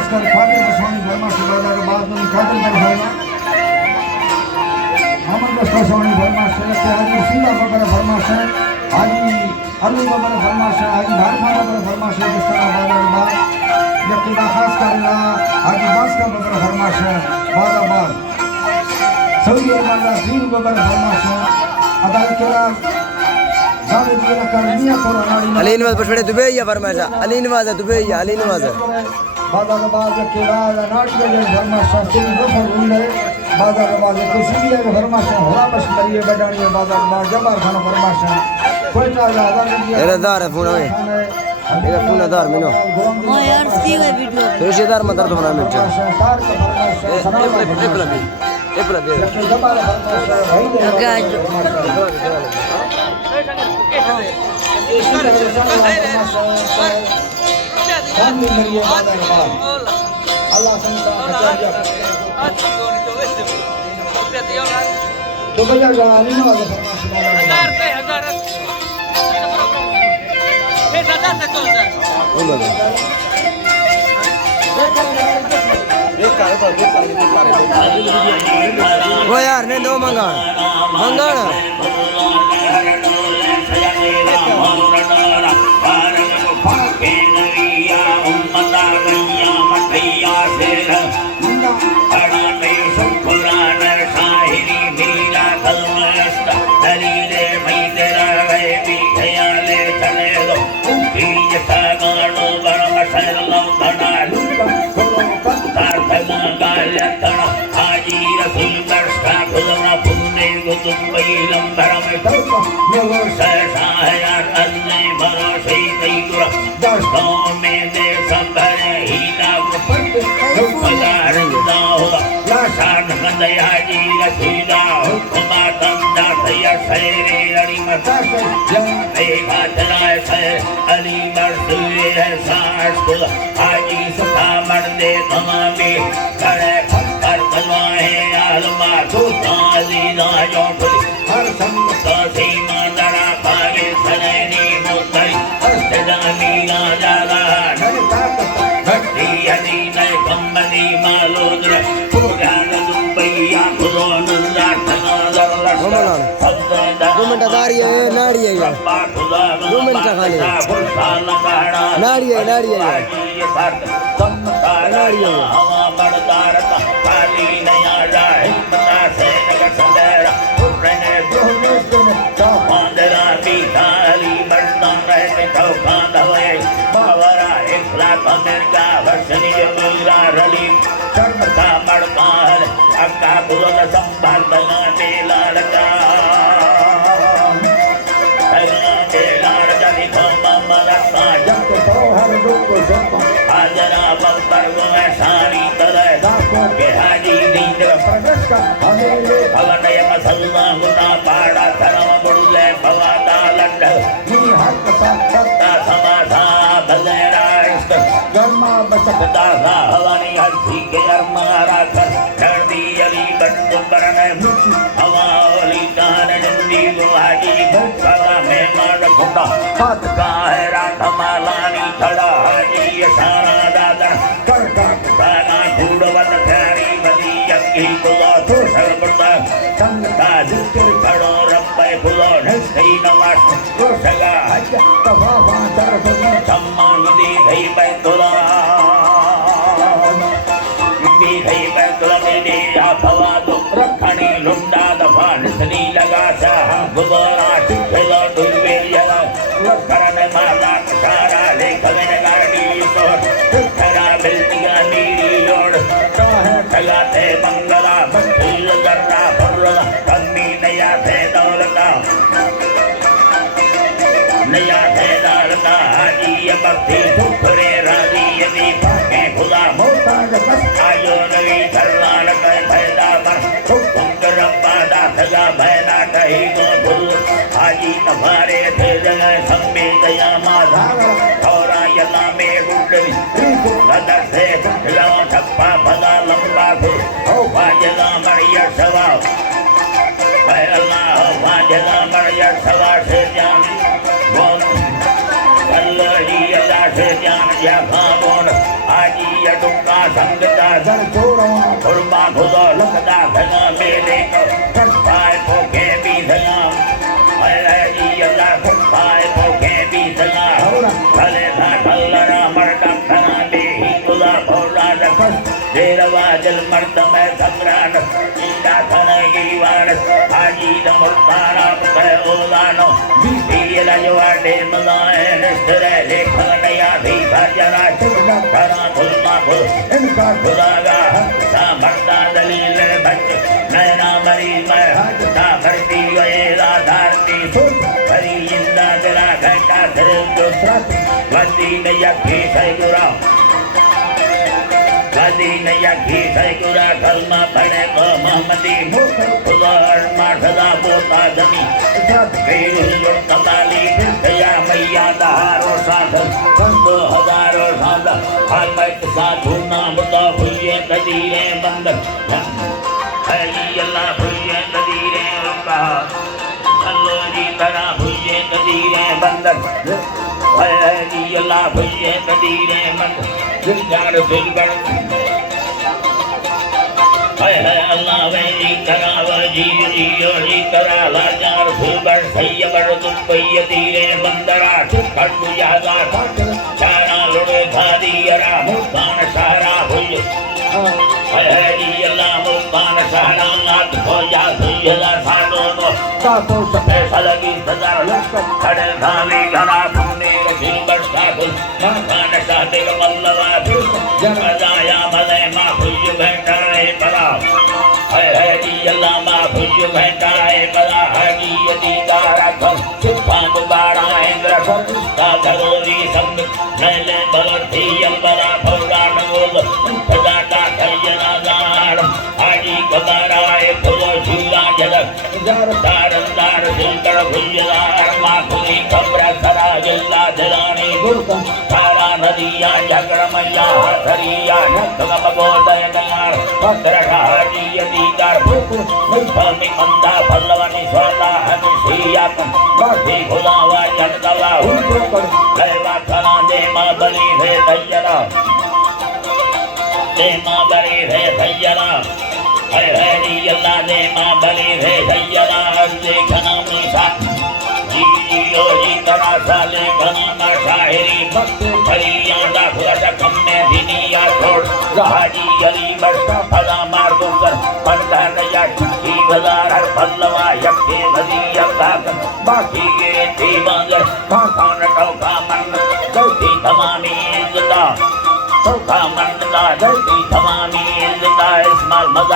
खासकर खातिर स्वामी फरमाश बाजार बाद में खातिर पर होगा मोहम्मद मुस्तफा स्वामी फरमाश है हाजी सीमा बकर फरमाश है हाजी अली बकर फरमाश है हाजी भारमा बकर फरमाश है जिस तरह बाजार बाद जबकि खास कर हाजी बासका बकर फरमाश है बादाबाद सऊदी अरब का दीन बकर फरमाश है अदालत केला Ali Newaz पछड़े दुबई या फरमाशा Ali Newaz दुबई या Ali Newaz बादाबाद केला नाटक के फरमाशा सिंह जफर उंडे बादाबाद कुसीबिया के फरमाशा होला मशकरिए बडानी बादाबाद जबर खान फरमाशा कोयटा का अरे दार फोन में ये फोन दार मिनो ओ यार सी वे वीडियो तो रिश्तेदार मदर तो बना मिर्चा एप्पल भी अल्लाह संता तो भैया गाली ना वाला वो यार ने दो मंगा मंगाना दो मिनट दारी है नाड़ी है 2 मिनट खाली नाड़ी है नाड़ी है दुक्का संगता जर चोरों खुरबा खुदा लखदा धना मेरे कर पाए पोके भी धना जी अल्लाह कर पाए पोके भी धना भले था कल्लरा मर्दा खना दे ही खुदा भोला रखस देरवा जल मर्द में संग्रान इंदा खना गिवार हाजी द मुर्तारा पे ओलानो बीती लजवाडे मलायन सरे लेखनया भी भजना तरा खुलमा को इनका खुदागा सा मर्दा दलील बच नैना मरी मैं सा भरती वेला धारती सुन हरी इंदा जरा घटा धर जो सत वदी न यकी सैगुरा वदी न यकी सैगुरा कलमा पढ़े को मोहम्मदी मुख खुदा अरमा सदा बोता जमी कई रुल कमाली दया मैया दहारो साधन संतो हजारों साधन हाल में साधु नाम दा भुलिए कदीरे बंदर हरी अल्लाह भुलिए कदीरे कहा अल्लाह जी तरह भुलिए कदीरे बंदर हरी अल्लाह भुलिए कदीरे बंदर जिंदार सुलगड़ है अल्लाह वही करा वजी जी करा लाजार सुलगड़ सैयबड़ दुपैय दीरे बंदरा खड़ू यादा चारा लुड़े धारी अरा मुल्तान सहारा भुज हरी अल्लाह मुल्तान सहारा नाथ खोजा सुयला सानो सातो सफे सलगी सदा लश्कर खड़े धावी घरा पुणे रखी बरसा फुल खान सादे मल्लवा जमदाया मले मा भुज बैठाए बड़ा हरी अल्लाह मा भुज बैठाए बड़ा हरी यदि बारा खल सिद्धांत बारा इंद्र का धरोरी संग नैले भगवती अंबरा भौरा नगोद सदा का खैजना दार हाजी कबाराए फुलो झूला जगत दारंदार सुंदर भुजदार माखुरी कब्र सरा जल्ला धरानी दुर्गम सारा नदिया झगड़ मैया हरिया नगम गोदय नार भद्र हाजी यदीदार भूप मुल्फमी मंदा पल्लवनी स्वादा हमिशिया बासी खुदावा जनदवा हुकुर कैवा खना दे मा बली है सैयदा दे मा बली है सैयदा हरी अल्लाह दे मा बली है सैयदा देखना मीसा जी जी करा साले घना शायरी भक्त फरियादा खुदा कम में दिनिया छोड़ हाजी अली बरसा फला मार दूकर बंदा नया चिट्ठी बाजार हर पल्लवा यके भदिया काक बाकी के थी बाजार खान टोका मन गलती तमामी इज्जता टोका मन दा गलती तमामी